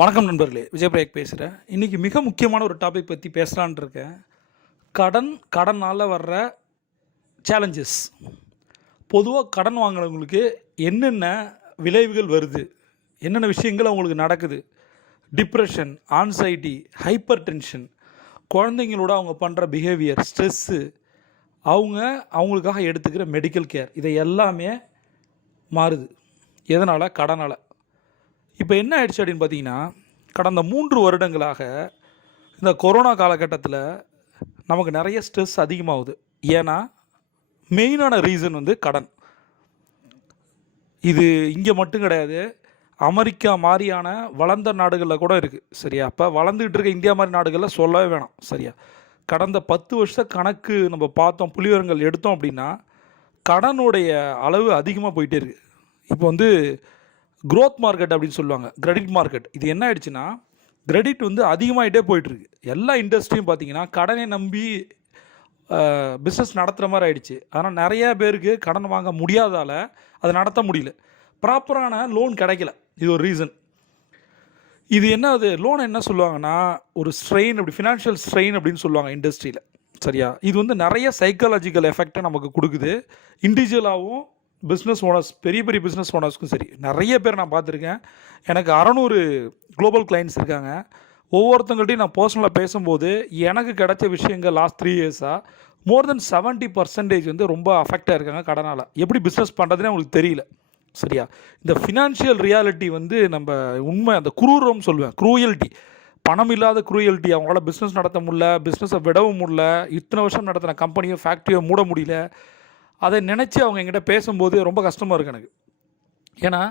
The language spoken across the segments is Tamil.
வணக்கம் நண்பர்களே, விஜய் பிரேக் பேசுகிறேன். இன்றைக்கி மிக முக்கியமான ஒரு டாபிக் பற்றி பேசலான் இருக்கேன். கடனால் வர்ற சேலஞ்சஸ். பொதுவாக கடன் வாங்குறவங்களுக்கு என்னென்ன விளைவுகள் வருது, என்னென்ன விஷயங்கள் அவங்களுக்கு நடக்குது, டிப்ரெஷன், ஆன்சைட்டி, ஹைப்பர் டென்ஷன், குழந்தைங்களோட அவங்க பண்ணுற பிஹேவியர், ஸ்ட்ரெஸ்ஸு, அவங்களுக்காக எடுத்துக்கிற மெடிக்கல் கேர், இதை எல்லாமே மாறுது. எதனால்? கடனால். இப்போ என்ன ஆயிடுச்சு அப்படின்னு பார்த்தீங்கன்னா, கடந்த 3 வருடங்களாக இந்த கொரோனா காலகட்டத்தில் நமக்கு நிறைய ஸ்ட்ரெஸ் அதிகமாகுது. ஏன்னா மெயினான ரீசன் வந்து கடன். இது இங்கே மட்டும் கிடையாது, அமெரிக்கா மாதிரியான வளர்ந்த நாடுகளில் கூட இருக்குது. சரியா? அப்போ வளர்ந்துக்கிட்டு இருக்க இந்தியா மாதிரி நாடுகளில் சொல்லவே வேணாம். சரியா? கடந்த 10 வருஷ கணக்கு நம்ம பார்த்தோம், புள்ளிவிவரங்கள் எடுத்தோம் அப்படின்னா கடனுடைய அளவு அதிகமாக போயிட்டே இருக்குது. இப்போ வந்து க்ரோத் மார்க்கெட் அப்படின்னு சொல்லுவாங்க, கிரெடிட் மார்க்கெட். இது என்ன ஆயிடுச்சுன்னா, கிரெடிட் வந்து அதிகமாகிட்டே போயிட்டுருக்கு. எல்லா இண்டஸ்ட்ரியும் பார்த்தீங்கன்னா கடனை நம்பி பிஸ்னஸ் நடத்துகிற மாதிரி ஆயிடுச்சு. அதனால் நிறையா பேருக்கு கடன் வாங்க முடியாதால் அதை நடத்த முடியல, ப்ராப்பரான லோன் கிடைக்கல. இது ஒரு ரீசன். இது என்ன, அது லோன் என்ன சொல்லுவாங்கன்னா ஒரு ஸ்ட்ரெயின், அப்படி ஃபினான்ஷியல் ஸ்ட்ரெயின் அப்படின்னு சொல்லுவாங்க இண்டஸ்ட்ரியில். சரியா? இது வந்து நிறைய சைக்காலஜிக்கல் எஃபெக்டை நமக்கு கொடுக்குது. இண்டிவிஜுவலாகவும் பிஸ்னஸ் ஓனர்ஸ், பெரிய பெரிய பிஸ்னஸ் ஓனர்ஸ்க்கும் சரி, நிறைய பேர் நான் பார்த்துருக்கேன். எனக்கு 600 குளோபல் கிளைண்ட்ஸ் இருக்காங்க. ஒவ்வொருத்தங்கள்ட்டையும் நான் பர்சனலாக பேசும்போது எனக்கு கிடைச்ச விஷயங்கள் லாஸ்ட் 3 இயர்ஸாக மோர் தென் 70% வந்து ரொம்ப அஃபெக்டாக இருக்காங்க கடனால். எப்படி பிஸ்னஸ் பண்ணுறதுன்னு அவங்களுக்கு தெரியல. சரியா? இந்த ஃபினான்ஷியல் ரியாலிட்டி வந்து நம்ம உண்மை, அந்த குரூரம் சொல்லுவேன், க்ரூயல்ட்டி, பணம் இல்லாத க்ரூயல்ட்டி. அவங்களால பிஸ்னஸ் நடத்த முடியல, பிஸ்னஸை விடவும் முடியல, இத்தனை வருஷம் நடத்தின கம்பெனியோ ஃபேக்ட்ரியோ மூட முடியல. அதை நினச்சி அவங்க என்கிட்ட பேசும்போது ரொம்ப கஷ்டமாக இருக்குது எனக்கு. ஏன்னா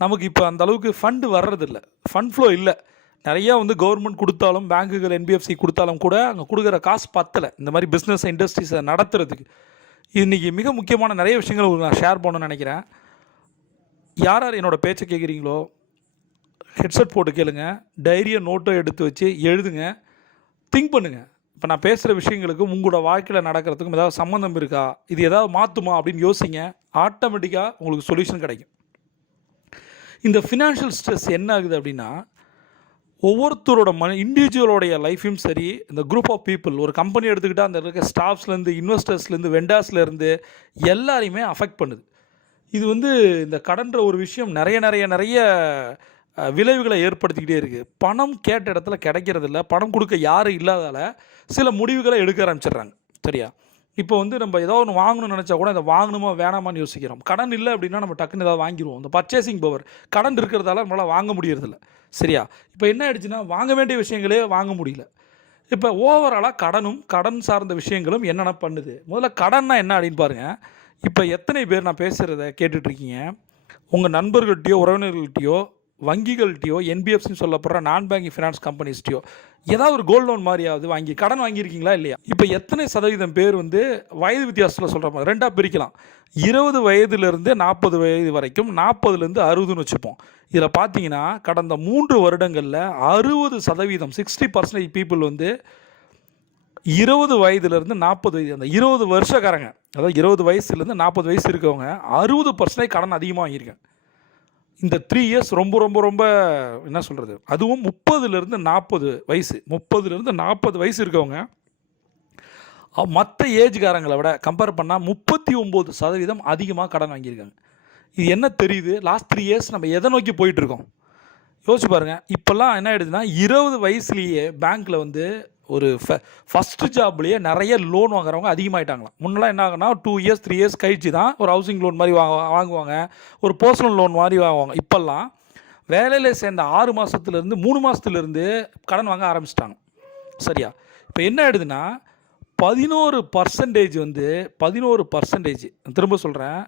நமக்கு இப்போ அந்த அளவுக்கு ஃபண்டு வர்றதில்லை, ஃபண்ட் ஃப்ளோ இல்லை. நிறையா வந்து கவர்மெண்ட் கொடுத்தாலும், பேங்குகள், என்பிஎஃப்சி கொடுத்தாலும் கூட அங்கே கொடுக்குற காசு பத்தலை இந்த மாதிரி பிஸ்னஸ் இண்டஸ்ட்ரீஸை நடத்துறதுக்கு. இன்றைக்கி மிக முக்கியமான நிறைய விஷயங்கள் உங்களுக்கு நான் ஷேர் பண்ணணும்னு நினைக்கிறேன். யார் யார் என்னோடய பேச்சை கேட்குறீங்களோ ஹெட்செட் போட்டு கேளுங்க, டைரியை நோட்டை எடுத்து வச்சு எழுதுங்க, திங்க் பண்ணுங்கள். இப்போ நான் பேசுகிற விஷயங்களுக்கும் உங்களோட வாழ்க்கையில் நடக்கிறதுக்கும் ஏதாவது சம்மந்தம் இருக்கா, இது ஏதாவது மாற்றுமா அப்படின்னு யோசிங்க. ஆட்டோமேட்டிக்காக உங்களுக்கு சொல்யூஷன் கிடைக்கும். இந்த ஃபினான்ஷியல் ஸ்ட்ரெஸ் என்ன ஆகுது அப்படின்னா, ஒவ்வொருத்தரோட இண்டிவிஜுவலோடைய லைஃபையும் சரி, இந்த குரூப் ஆஃப் பீப்புள், ஒரு கம்பெனி எடுத்துக்கிட்டால் அந்த இருக்க ஸ்டாஃப்ஸ்லேருந்து, இன்வெஸ்டர்ஸ்லேருந்து, வெண்டார்ஸ்லேருந்து எல்லாரையுமே அஃபெக்ட் பண்ணுது. இது வந்து இந்த கடன்ற ஒரு விஷயம் நிறைய நிறைய நிறைய விளைவுகளை ஏற்படுத்திக்கிட்டே இருக்குது. பணம் கேட்ட இடத்துல கிடைக்கிறதில்ல, பணம் கொடுக்க யாரும் இல்லாதால சில முடிவுகளை எடுக்க ஆரம்பிச்சிடுறாங்க. சரியா? இப்போ வந்து நம்ம ஏதோ ஒன்று வாங்கணும்னு நினச்சா கூட இதை வாங்கணுமா வேணாமான்னு யோசிக்கிறோம். கடன் இல்லை அப்படின்னா நம்ம டக்குன்னு ஏதாவது வாங்கிடுவோம். இந்த பர்ச்சேசிங் பவர் கடன் இருக்கிறதால நம்மளால் வாங்க முடியறதில்ல. சரியா? இப்போ என்ன ஆயிடுச்சுன்னா, வாங்க வேண்டிய விஷயங்களே வாங்க முடியல. இப்போ ஓவராலாக கடனும் கடன் சார்ந்த விஷயங்களும் என்னென்ன பண்ணுது. முதல்ல கடன்னா என்ன அப்படின்னு பாருங்கள். இப்போ எத்தனை பேர் நான் பேசுகிறத கேட்டுட்ருக்கீங்க, உங்கள் நண்பர்கள்ட்டையோ உறவினர்கள்ட்டையோ வங்கிகள்கிட்டையோ என்பிஎஃப்சின்னு சொல்லப்படுற நான் பேங்கிங் ஃபினான்ஸ் கம்பெனிஸ்ட்டையோ ஏதாவது ஒரு கோல்டு லோன் மாதிரியாவது வாங்கி கடன் வாங்கியிருக்கீங்களா இல்லையா? இப்போ எத்தனை சதவீதம் பேர் வந்து வயது வித்தியாசத்தில் சொல்கிற மாதிரி ரெண்டாக பிரிக்கலாம். 20 வயதுலேருந்து 40 வயது வரைக்கும், 40லேருந்து 60ன்னு வச்சுப்போம். இதில் பார்த்தீங்கன்னா கடந்த 3 வருடங்களில் 60%, 60% பீப்புள் வந்து 20 வயதுலேருந்து 40 வயது, அந்த 20 வருஷக்காரங்க, அதாவது 20 வயசுலேருந்து 40 வயசு இருக்கவங்க 60% கடன் அதிகமாக வாங்கியிருக்கேன். இந்த 3 இயர்ஸ் ரொம்ப ரொம்ப ரொம்ப என்ன சொல்கிறது, அதுவும் 30லேருந்து 40 வயசு, 30லேருந்து 40 வயசு இருக்கவங்க மற்ற ஏஜ்காரங்களை விட கம்பேர் பண்ணால் 39% அதிகமாக கடன் வாங்கியிருக்காங்க. இது என்ன தெரியுது? லாஸ்ட் 3 இயர்ஸ் நம்ம எதை நோக்கி போயிட்டுருக்கோம் யோசிச்சு பாருங்கள். இப்போல்லாம் என்ன ஆகிடுதுன்னா, 20 வயசுலேயே பேங்க்கில் வந்து ஒரு ஃபஸ்ட்டு ஜாப்லேயே நிறைய லோன் வாங்குறவங்க அதிகமாகிட்டாங்களாம். முன்னெல்லாம் என்ன ஆகுனா 2 இயர்ஸ் 3 இயர்ஸ் கழிச்சு தான் ஒரு ஹவுசிங் லோன் மாதிரி வாங்குவாங்க, ஒரு பர்சனல் லோன் மாதிரி வாங்குவாங்க. இப்போல்லாம் வேலையில் சேர்ந்த 6 மாதத்துலேருந்து 3 மாதத்துலேருந்து கடன் வாங்க ஆரம்பிச்சிட்டாங்க. சரியா? இப்போ என்ன ஆகிடுதுன்னா 11% வந்து 11%, திரும்ப சொல்கிறேன்,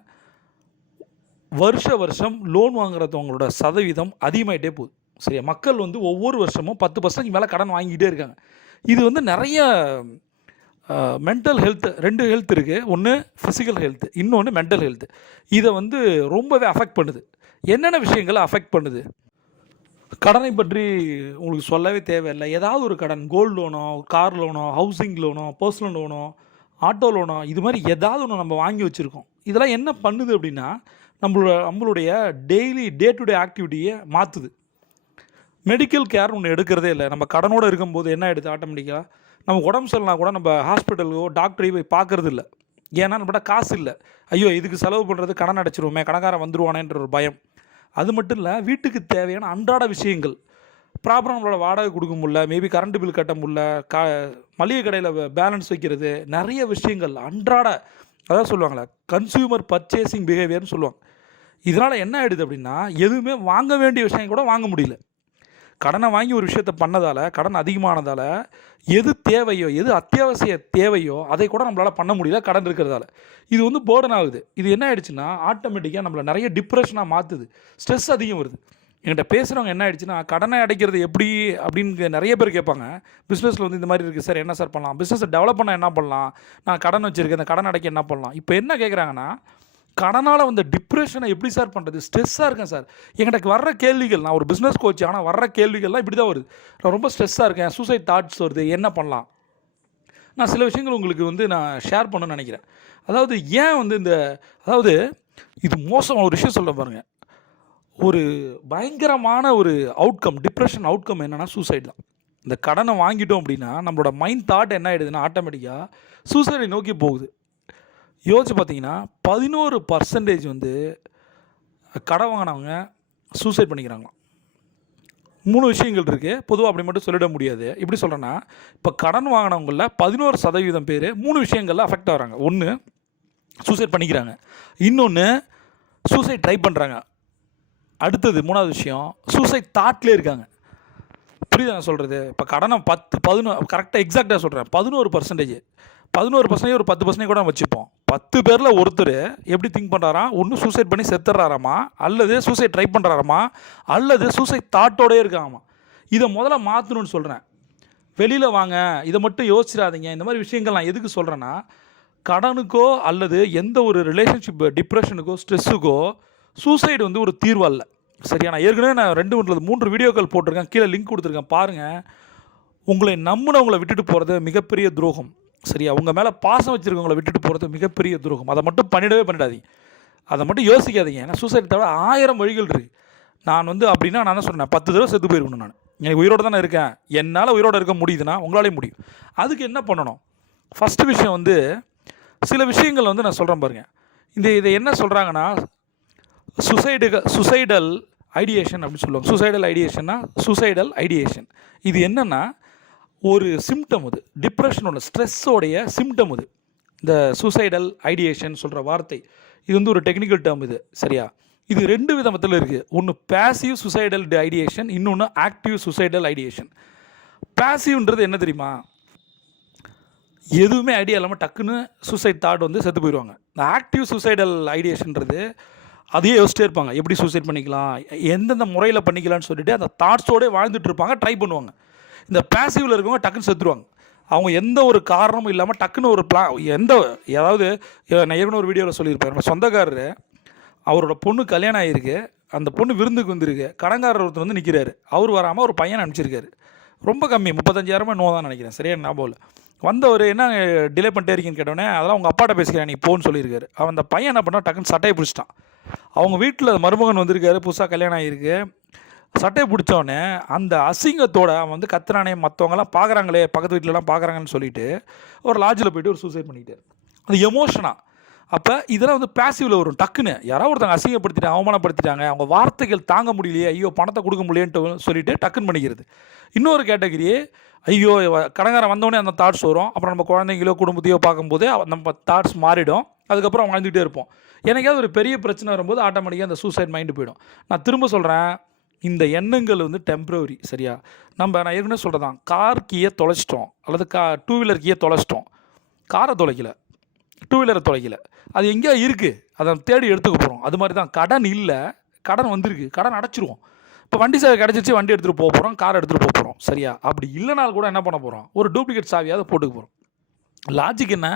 வருஷம் லோன் வாங்குறவங்களோட சதவீதம் அதிகமாகிட்டே போகுது. சரியா? மக்கள் வந்து ஒவ்வொரு வருஷமும் 10% மேலே கடன் வாங்கிக்கிட்டே இருக்காங்க. இது வந்து நிறைய மென்டல் ஹெல்த், 2 ஹெல்த் இருக்குது. ஒன்று ஃபிசிக்கல் ஹெல்த், இன்னொன்று மென்டல் ஹெல்த். இதை வந்து ரொம்பவே அஃபெக்ட் பண்ணுது. என்னென்ன விஷயங்களை அஃபெக்ட் பண்ணுது? கடனை பற்றி உங்களுக்கு சொல்லவே தேவையில்லை. ஏதாவது ஒரு கடன், கோல்டு லோனோ, கார் லோனோ, ஹவுசிங் லோனோ, பர்சனல் லோனோ, ஆட்டோ லோனோ இது மாதிரி ஏதாவது ஒன்று நம்ம வாங்கி வச்சுருக்கோம். இதெல்லாம் என்ன பண்ணுது அப்படின்னா, நம்மளுடைய டெய்லி டே டு டே ஆக்டிவிட்டியை மாற்றுது. மெடிக்கல் கேர் ஒன்று எடுக்கிறதே இல்லை. நம்ம கடனோடு இருக்கும்போது என்ன ஆகிடுது ஆட்டோமேட்டிக்காக, நம்ம உடம்பு சரியில்லைனா கூட நம்ம ஹாஸ்பிட்டலுக்கோ டாக்டரையோ போய் பார்க்குறது இல்லை. ஏன்னா நம்மகிட்ட காசு இல்லை. ஐயோ இதுக்கு செலவு பண்ணுறது கடன் அடைச்சிருவோமே, கடன்காரன் வந்துடுவானேன்ற ஒரு பயம். அது மட்டும் இல்லை, வீட்டுக்கு தேவையான அன்றாட விஷயங்கள் ப்ராப்பராக நம்மளோட வாடகை கொடுக்க முடியல, மேபி கரண்ட் பில் கட்ட முடியல, மளிகை கடையில் பேலன்ஸ் வைக்கிறது, நிறைய விஷயங்கள் அன்றாட அதான் சொல்லுவாங்களே கன்சியூமர் பர்ச்சேசிங் பிஹேவியர்னு சொல்லுவாங்க. இதனால் என்ன ஆகிடுது அப்படின்னா, எதுவுமே வாங்க வேண்டிய விஷயம் கூட வாங்க முடியல. கடனை வாங்கி ஒரு விஷயத்தை பண்ணதால், கடன் அதிகமானதால் எது தேவையோ எது அத்தியாவசிய தேவையோ அதை கூட நம்மளால் பண்ண முடியல கடன் இருக்கிறதால. இது வந்து போர்டன் ஆகுது. இது என்ன ஆகிடுச்சுன்னா ஆட்டோமேட்டிக்காக நம்மளை நிறைய டிப்ரெஷனாக மாற்றுது. ஸ்ட்ரெஸ் அதிகம் வருது. என்கிட்ட பேசுகிறவங்க என்ன ஆகிடுச்சுன்னா, கடனை அடைக்கிறது எப்படி அப்படின்னு நிறைய பேர் கேட்பாங்க. பிஸ்னஸில் வந்து இந்த மாதிரி இருக்குது சார், என்ன சார் பண்ணலாம், பிஸ்னஸை டெவலப் பண்ண என்ன பண்ணலாம், நான் கடன் வச்சுருக்கேன், இந்த கடன் அடைக்க என்ன பண்ணலாம். இப்போ என்ன கேட்குறாங்கன்னா, கடனால் வந்த டிப்ரெஷனை எப்படி சார் பண்ணுறது, ஸ்ட்ரெஸ்ஸாக இருக்கேன் சார். என்கிட்ட வர்ற கேள்விகள், நான் ஒரு பிஸ்னஸ் கோச், ஆனால் வர்ற கேள்விகள்லாம் இப்படி தான் வருது. நான் ரொம்ப ஸ்ட்ரெஸ்ஸாக இருக்கேன், சூசைட் தாட்ஸ் வருது, என்ன பண்ணலாம். நான் சில விஷயங்கள் உங்களுக்கு வந்து நான் ஷேர் பண்ணணும்னு நினைக்கிறேன். அதாவது ஏன் வந்து அதாவது இது மோசமான ஒரு விஷயம் சொல்ல பாருங்கள். ஒரு பயங்கரமான ஒரு அவுட்கம், டிப்ரெஷன் அவுட்கம் என்னென்னா சூசைட் தான். இந்த கடனை வாங்கிட்டோம் அப்படின்னா நம்மளோட மைண்ட் தாட் என்ன ஆகிடுதுன்னா ஆட்டோமேட்டிக்காக சூசைடை நோக்கி போகுது. யோசிச்சு பார்த்தீங்கன்னா 11% வந்து கடன் வாங்கினவங்க சூசைட் பண்ணிக்கிறாங்களாம். 3 விஷயங்கள் இருக்குது, பொதுவாக அப்படி மட்டும் சொல்லிட முடியாது. எப்படி சொல்கிறேன்னா, இப்போ கடன் வாங்கினவங்களில் 11% பேர் 3 விஷயங்களில் அஃபெக்ட் ஆகிறாங்க. ஒன்று சூசைட் பண்ணிக்கிறாங்க, இன்னொன்று சூசைட் ட்ரை பண்ணுறாங்க, அடுத்தது 3வது விஷயம் சூசைட் தாட்லேயே இருக்காங்க. புரியுது நான் சொல்கிறது? இப்போ கடனை 11 கரெக்டாக எக்ஸாக்டாக சொல்கிறேன், 11% ஒரு 10% கூட வச்சுப்போம். 10 பேரில் ஒருத்தர் எப்படி திங்க் பண்ணுறாராம், ஒன்று சூசைட் பண்ணி செத்துறாராமா, அல்லது சூசைட் ட்ரை பண்ணுறாராமா, அல்லது சூசைட் தாட்டோடே இருக்காமா. இதை முதல்ல மாற்றணும்னு சொல்கிறேன். வெளியில் வாங்க, இதை மட்டும் யோசிச்சிடாதீங்க. இந்த மாதிரி விஷயங்கள் நான் எதுக்கு சொல்கிறேன்னா, கடனுக்கோ அல்லது எந்த ஒரு ரிலேஷன்ஷிப் டிப்ரெஷனுக்கோ ஸ்ட்ரெஸ்ஸுக்கோ சூசைடு வந்து ஒரு தீர்வு அல்ல. சரியா? நான் ஏற்கனவே 2-3 வீடியோக்கள் போட்டிருக்கேன், கீழே லிங்க் கொடுத்துருக்கேன் பாருங்கள். உங்களை நம்பினவங்களை விட்டுட்டு போகிறது மிகப்பெரிய துரோகம். சரியா? உங்கள் மேலே பாசம் வச்சுருக்கவங்களை விட்டுட்டு போகிறது மிகப்பெரிய துரோகம். அதை மட்டும் பண்ணிடாதீங்க, அதை மட்டும் யோசிக்காதீங்க. ஏன்னா சூசைட் தவிர 1000 வழிகள் இருக்குது. நான் வந்து அப்படின்னா நான் என்ன சொன்னேன், 10 தடவை செத்து போயிருக்கணும். நான் எனக்கு உயிரோடு தானே இருக்கேன், என்னால் உயிரோடு இருக்க முடியுதுன்னா உங்களாலே முடியும். அதுக்கு என்ன பண்ணணும்? ஃபஸ்ட்டு விஷயம் வந்து சில விஷயங்கள் வந்து நான் சொல்கிறேன் பாருங்கள். இதை என்ன சொல்கிறாங்கன்னா, சுசைடல் ஐடியேஷன் அப்படின்னு சொல்லுவாங்க. சூசைடல் ஐடியேஷன் இது என்னென்னா ஒரு சிம்டம், அது டிப்ரெஷனோட ஸ்ட்ரெஸ்ஸோடைய சிம்டம். இது இந்த சூசைடல் ஐடியேஷன் சொல்கிற வார்த்தை இது வந்து ஒரு டெக்னிக்கல் டேர்ம். இது சரியா? இது 2 விதத்தில் இருக்குது. ஒன்று பேசிவ் சூசைடல் ஐடியேஷன், இன்னொன்று ஆக்டிவ் சூசைடல் ஐடியேஷன். பேசிவ்ன்றது என்ன தெரியுமா? எதுவுமே ஐடியா இல்லாமல் டக்குன்னு சூசைட் தாட் வந்து செத்து போயிடுவாங்க. இந்த ஆக்டிவ் சூசைடல் ஐடியேஷன்றது அதையே யோசிச்சிட்டே இருப்பாங்க, எப்படி சூசைட் பண்ணிக்கலாம், எந்தெந்த முறையில் பண்ணிக்கலான்னு சொல்லிட்டு அந்த தாட்ஸோடே வாழ்ந்துட்டு இருப்பாங்க, ட்ரை பண்ணுவாங்க. இந்த பேசிவில் இருக்கவங்க டக்குன்னு செத்துருவாங்க. அவங்க எந்த ஒரு காரணமும் இல்லாமல் டக்குன்னு ஒரு அதாவது நான் ஏற்கனவே ஒரு வீடியோவில் சொல்லியிருப்பேன், நம்ம சொந்தக்காரர் அவரோட பொண்ணு கல்யாணம் ஆகிருக்கு, அந்த பொண்ணு விருந்துக்கு வந்திருக்கு, கடன்காரர் ஒருத்தர் வந்து நிற்கிறாரு, அவர் வராமல் ஒரு பையன் அனுப்பிச்சிருக்காரு. ரொம்ப கம்மி, 35,000 நோ தான் நினைக்கிறேன், சரியான ஞாபகம் இல்லை. வந்தவர் என்ன டிலே பண்ணிட்டே இருக்கீங்கன்னு கேட்டோன்னே, அதெல்லாம் உங்கள் அப்பாட்ட பேசிக்கிறேன் நீ போன்னு சொல்லியிருக்காரு. அவன் அந்த பையன் என்ன பண்ணால் டக்குன்னு சட்டையை பிடிச்சிட்டான். அவங்க வீட்டில் மருமகன் வந்திருக்காரு, புதுசாக கல்யாணம் ஆகிருக்கு. சட்டையை பிடிச்சோடனே அந்த அசிங்கத்தோடு அவன் வந்து கத்துறானே, மற்றவங்களாம் பார்க்குறாங்களே, பக்கத்து வீட்டிலலாம் பார்க்குறாங்கன்னு சொல்லிட்டு ஒரு லாட்ஜில் போய்ட்டு ஒரு சூசைட் பண்ணிக்கிட்டார். அது எமோஷனாக. அப்போ இதெல்லாம் வந்து பேசிவில் வரும். டக்குன்னு யாராவது ஒருத்தங்க அசிங்கப்படுத்திட்டாங்க, அவமானப்படுத்திட்டாங்க, அவங்க வார்த்தைகள் தாங்க முடியலையே, ஐயோ பணத்தை கொடுக்க முடியலேன்ட்டு சொல்லிட்டு டக்குன்னு பண்ணிக்கிறது. இன்னொரு கேட்டகரி, ஐயோ கடங்காரம் வந்தோடனே அந்த தாட்ஸ் வரும். அப்புறம் நம்ம குழந்தைங்களோ குடும்பத்தையோ பார்க்கும்போதே நம்ம தாட்ஸ் மாறிடும். அதுக்கப்புறம் வாழ்ந்துகிட்டே இருப்போம். எனக்காவது ஒரு பெரிய பிரச்சனை வரும்போது ஆட்டோமேட்டிக்காக அந்த சூசைட் மைண்டு போயிடும். நான் திரும்ப சொல்கிறேன், இந்த எண்ணங்கள் வந்து டெம்ப்ரவரி. சரியா? நான் ஏற்கனவே சொல்கிறதான், கார் கீயை தொலைச்சிட்டோம் அல்லது 2 வீலர் கீயை தொலைச்சிட்டோம், காரை தொலைக்கலை, 2 வீலரை தொலைக்கலை, அது எங்கேயா இருக்குது, அதை தேடி எடுத்துக்க போகிறோம். அது மாதிரி தான் கடன் இல்லை, கடன் வந்திருக்கு, கடன் அடைச்சிருவோம். இப்போ வண்டி சாவி கிடச்சிச்சு, வண்டி எடுத்துகிட்டு போக போகிறோம், கார் எடுத்துகிட்டு போக போகிறோம். சரியா? அப்படி இல்லைனாலும் கூட என்ன பண்ண போகிறோம், ஒரு டூப்ளிகேட் சாவியாவது போட்டுக்க போகிறோம். லாஜிக் என்ன?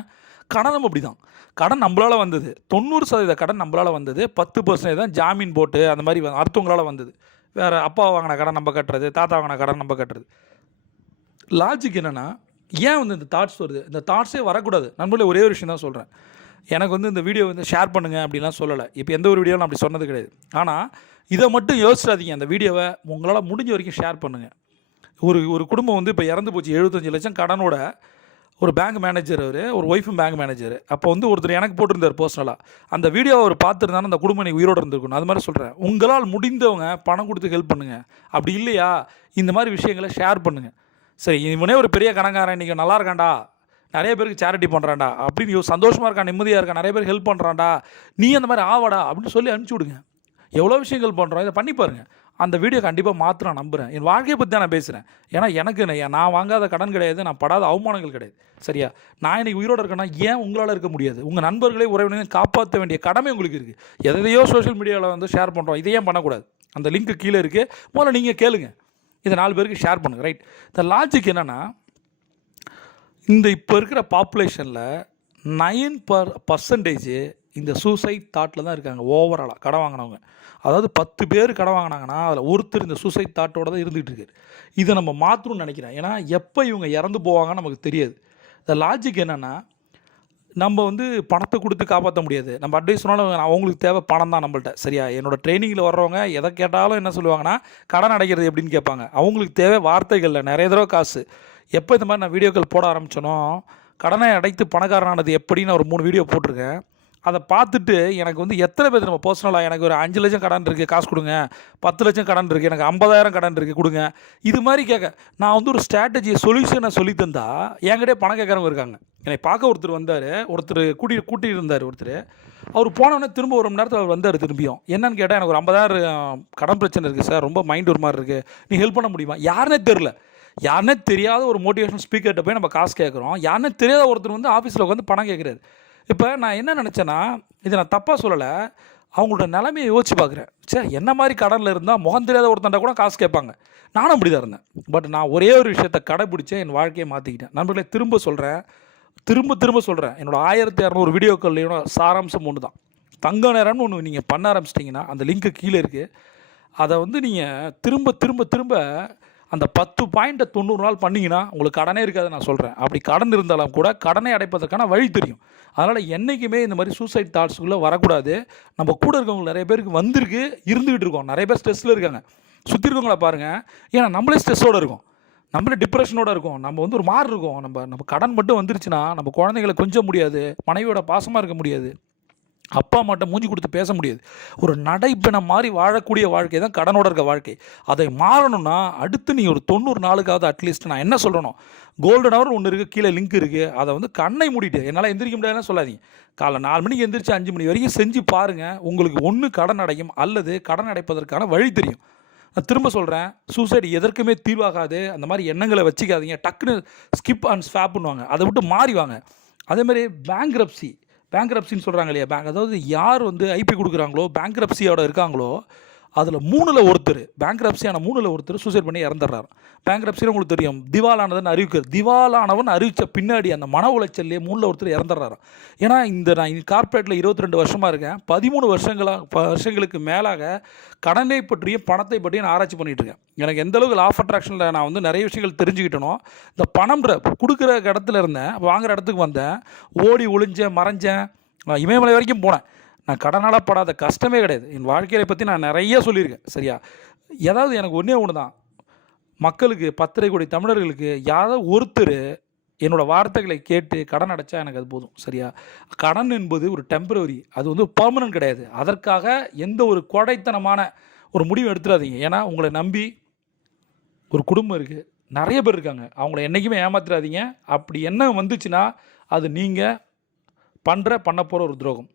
கடனும் அப்படி தான். கடன் நம்மளால் வந்தது, 90% கடன் நம்மளால் வந்தது, 10% தான் ஜாமீன் போட்டு அந்த மாதிரி அடுத்தவங்களால் வந்தது. வேறு அப்பா வாங்கின கடன் நம்ம கட்டுறது, தாத்தா வாங்கின கடன் நம்ம கட்டுறது. லாஜிக் என்னென்னா, ஏன் வந்து இந்த தாட்ஸ் வருது? இந்த தாட்ஸே வரக்கூடாது. நண்பர்களே, ஒரே ஒரு விஷயம் தான் சொல்கிறேன். எனக்கு வந்து இந்த வீடியோ வந்து ஷேர் பண்ணுங்கள் அப்படிலாம் சொல்லலை. இப்போ எந்த ஒரு வீடியோவும் நான் அப்படி சொன்னது கிடையாது. ஆனால் இதை மட்டும் யோசிச்சிடாதீங்க. அந்த வீடியோவை உங்களால் முடிஞ்ச வரைக்கும் ஷேர் பண்ணுங்கள். ஒரு குடும்பம் வந்து இப்போ இறந்து போச்சு. 75 லட்சம் கடனோட ஒரு பேங்க் மேனேஜர், ஒரு ஒய்ஃபும் பேங்க் மேனேஜர். அப்போ வந்து ஒருத்தர் எனக்கு போட்டிருந்தார் பர்சனலாக. அந்த வீடியோவை அவர் பார்த்துருந்தாலும் அந்த குடும்பம் எனக்கு உயிரோடு இருந்திருக்கணும். அது மாதிரி சொல்கிறேன். உங்களால் முடிந்தவங்க பணம் கொடுத்து ஹெல்ப் பண்ணுங்கள். அப்படி இல்லையா, இந்த மாதிரி விஷயங்களை ஷேர் பண்ணுங்கள். சரி, இவனே ஒரு பெரிய கடன்காரன், இன்றைக்கி நல்லா இருக்கான்டா, நிறைய பேருக்கு சேரிட்டி பண்ணுறான்டா, அப்படின்னு சந்தோஷமாக இருக்கான், நிம்மதியாக இருக்கான், நிறைய பேருக்கு ஹெல்ப் பண்ணுறான்டா, நீ அந்த மாதிரி ஆவாடா அப்படின்னு சொல்லி அனுப்பிச்சி விடுங்க. எவ்வளோ விஷயங்கள் பண்ணுறோம், இதை பண்ணி பாருங்கள். அந்த வீடியோ கண்டிப்பாக மாற்ற நான் நம்புகிறேன். என் வாழ்க்கையை பற்றி தான் நான் பேசுகிறேன். ஏன்னா எனக்கு நான் வாங்காத கடன் கிடையாது, நான் படாத அவமானங்கள் கிடையாது. சரியா? நான் இன்றைக்கி உயிரோடு இருக்கேன்னா ஏன் உங்களால் இருக்க முடியாது? உங்கள் நண்பர்களே உறவினர்களையும் காப்பாற்ற வேண்டிய கடமை உங்களுக்கு இருக்குது. எதையோ சோஷியல் மீடியாவில் வந்து ஷேர் பண்ணுறோம், இதையே பண்ணக்கூடாது. அந்த லிங்க்கு கீழே இருக்குது, முதல்ல நீங்கள் கேளுங்க, இதை 4 பேருக்கு ஷேர் பண்ணுங்கள். ரைட்? இந்த லாஜிக் என்னென்னா, இந்த இப்போ இருக்கிற பாப்புலேஷனில் 9% இந்த சூசைட் தாட்டில் தான் இருக்காங்க. ஓவராலாக கடன் வாங்கினவங்க, அதாவது 10 பேர் கடன் வாங்கினாங்கன்னா அதில் ஒருத்தர் இந்த சூசைட் தாட்டோடு தான் இருந்துகிட்டு இருக்காரு. இதை நம்ம மாற்றணும்னு நினைக்கிறேன். ஏன்னா எப்போ இவங்க இறந்து போவாங்கன்னு நமக்கு தெரியாது. இந்த லாஜிக் என்னென்னா, நம்ம வந்து பணத்தை கொடுத்து காப்பாற்ற முடியாது. நம்ம அட்வைஸ் சொன்னாலும் அவங்களுக்கு தேவை பணம் தான் நம்மள்ட்ட. சரியா? என்னோடய ட்ரைனிங்கில் வர்றவங்க எதை கேட்டாலும் என்ன சொல்லுவாங்கன்னா, கடன் அடைக்கிறது எப்படின்னு கேட்பாங்க. அவங்களுக்கு தேவை வார்த்தைகளில் நிறைய தடவை காசு. எப்போ இந்த மாதிரி நான் வீடியோக்கள் போட ஆரம்பித்தனோ, கடனை அடைத்து பணக்காரனானது எப்படின்னு ஒரு 3 வீடியோ போட்டிருக்கேன். அதை பார்த்துட்டு எனக்கு வந்து எத்தனை பேர் நம்ம பர்சனலாக, எனக்கு ஒரு 5 லட்சம் கடன் இருக்குது, காசு கொடுங்க, 10 லட்சம் கடன் இருக்குது, எனக்கு 50,000 கடன் இருக்குது, கொடுங்க, இது மாதிரி கேட்க. நான் வந்து ஒரு ஸ்ட்ராட்டஜி சொல்யூஷனை சொல்லி தந்தா என்கிட்டே பணம் கேட்குறவங்க இருக்காங்க. என்னை பார்க்க ஒருத்தர் வந்தார், ஒருத்தர் கூட்டிகிட்டு இருந்தார். அவர் போனோடனே திரும்ப ஒரு மணி நேரத்தில் அவர் வந்தார். திரும்பியும் என்னன்னு கேட்டால், எனக்கு ஒரு 50,000 கடன் பிரச்சனை இருக்குது சார், ரொம்ப மைண்ட் ஒரு மாதிரி இருக்குது, நீ ஹெல்ப் பண்ண முடியுமா? யாருன்னே தெரில. யாருன்னே தெரியாத ஒரு மோட்டிவேஷனல் ஸ்பீக்கர்கிட்ட போய் நம்ம காசு கேட்குறோம். யாருன்னே தெரியாத ஒருத்தர் வந்து ஆஃபீஸில் உட்காந்து பணம் கேட்குறாரு. இப்போ நான் என்ன நினச்சேன்னா, இதை நான் தப்பாக சொல்லலை, அவங்களோட நிலைமையை யோசிச்சு பார்க்குறேன். சரி, என்ன மாதிரி கடனில் இருந்தால் முகம் தெரியாத ஒருத்தன்ட்ட கூட காசு கேட்பாங்க. நானும் அப்படி தான் இருந்தேன். பட் நான் ஒரே ஒரு விஷயத்தை கடைப்பிடிச்சேன், என் வாழ்க்கையை மாற்றிக்கிட்டேன். நண்பர்களே, திரும்ப சொல்கிறேன், என்னோட 1200 வீடியோக்கள்லையோட சாராம்சம் ஒன்று தான். தங்க நேரம்னு ஒன்று நீங்கள் பண்ண ஆரம்பிச்சிட்டிங்கன்னா, அந்த லிங்க்கு கீழே இருக்குது. அதை வந்து நீங்கள் திரும்ப அந்த 10 பாயிண்ட்டை 90 நாள் பண்ணிங்கன்னா உங்களுக்கு கடனே இருக்காது. நான் சொல்கிறேன், அப்படி கடன் இருந்தாலும் கூட கடனை அடைப்பதற்கான வழி தெரியும். அதனால் என்றைக்குமே இந்த மாதிரி சூசைட் தாட்ஸுக்குள்ளே வரக்கூடாது. நம்ம கூட இருக்கவங்க நிறைய பேருக்கு வந்திருக்கு, இருந்துக்கிட்டு இருக்கோம். நிறைய பேர் ஸ்ட்ரெஸ்ஸில் இருக்காங்க. சுற்றி இருக்கவங்கள பாருங்கள். ஏன்னா நம்மளே ஸ்ட்ரெஸ்ஸோடு இருக்கோம், நம்மளே டிப்ரெஷனோடு இருக்கோம், நம்ம வந்து ஒரு மாதிரி இருக்கோம். நம்ம கடன் மட்டும் வந்துருச்சுன்னா நம்ம குழந்தைங்களை கொஞ்சம் முடியாது, மனைவியோட பாசமாக இருக்க முடியாது, அப்பா அம்மாட்ட மூஞ்சி கொடுத்து பேச முடியாது. ஒரு நடைப்பெணம் மாதிரி வாழக்கூடிய வாழ்க்கை தான் கடனோட இருக்க வாழ்க்கை. அதை மாறணும்னா அடுத்து நீ ஒரு 90 நாளுக்காவது அட்லீஸ்ட், நான் என்ன சொல்கிறேனோ, கோல்டன் ஹவர் ஒன்று இருக்குது, கீழே லிங்க் இருக்குது, அதை வந்து கண்ணை மூடிட்டு, என்னால் எந்திரிக்க முடியாதுன்னு சொல்லாதீங்க. காலைல 4 மணிக்கு எந்திரிச்சு 5 மணி வரைக்கும் செஞ்சு பாருங்கள். உங்களுக்கு ஒன்று கடன் அடையும், அல்லது கடன் அடைப்பதற்கான வழி தெரியும். நான் திரும்ப சொல்கிறேன், சூசைடு எதற்குமே தீர்வாகாது. அந்த மாதிரி எண்ணங்களை வச்சுக்காதீங்க. டக்குன்னு ஸ்கிப் அண்ட் ஸ்வாப் பண்ணுவாங்க, அதை விட்டு மாறி வாங்க. அதேமாதிரி பேங்க்ரப்சின்னு சொல்கிறாங்க இல்லையா, அதாவது யார் வந்து ஐபி கொடுக்குறாங்களோ, பேங்க்ரப்சியோட இருக்காங்களோ, அதில் 3ல் ஒருத்தர், பேங்க்ரப்சியான 3ல் ஒருத்தர் சூசைட் பண்ணி இறந்துடுறாரு. பேங்க்ரப்சின்னு உங்களுக்கு தெரியும், திவாலானதுன்னு அறிவிக்கிறது. திவாலானவன் அறிவித்த பின்னாடி அந்த மன உளைச்சல்லே 3ல் ஒருத்தர் இறந்துடுறாரு. ஏன்னா நான் கார்ப்பரேட்டில் 22 வருஷமாக இருக்கேன். 13 வருஷங்களுக்கு மேலாக கடனை பற்றியும் பணத்தை பற்றியும் நான் ஆராய்ச்சி பண்ணிகிட்டு இருக்கேன். எனக்கு எந்த அளவுக்கு லா ஆஃப் அட்ராக்ஷனில் நான் வந்து நிறைய விஷயங்கள் தெரிஞ்சுக்கிட்டனோ, இந்த பணம்ன்ற கொடுக்குற இடத்துல இருந்தேன், வாங்குகிற இடத்துக்கு வந்தேன், ஓடி ஒளிஞ்சேன், மறைஞ்சேன், இமயமலை வரைக்கும் போனேன். நான் கடனால படாத கஷ்டமே கிடையாது. என் வாழ்க்கையை பற்றி நான் நிறைய சொல்லியிருக்கேன். சரியா? ஏதாவது எனக்கு ஒன்று தான், மக்களுக்கு 10 கோடி தமிழர்களுக்கு யாராவது ஒருத்தர் என்னோடய வார்த்தைகளை கேட்டு கடன் அடைச்சா எனக்கு அது போதும். சரியா? கடன் என்பது ஒரு டெம்பரரி, அது வந்து பர்மனன்ட் கிடையாது. அதற்காக எந்த ஒரு கொடைத்தனமான ஒரு முடிவு எடுத்துடாதீங்க. ஏன்னா உங்களை நம்பி ஒரு குடும்பம் இருக்குது, நிறைய பேர் இருக்காங்க, அவங்கள என்றைக்குமே ஏமாத்திராதீங்க. அப்படி என்ன வந்துச்சுன்னா அது நீங்கள் பண்ண போகிற ஒரு துரோகம்.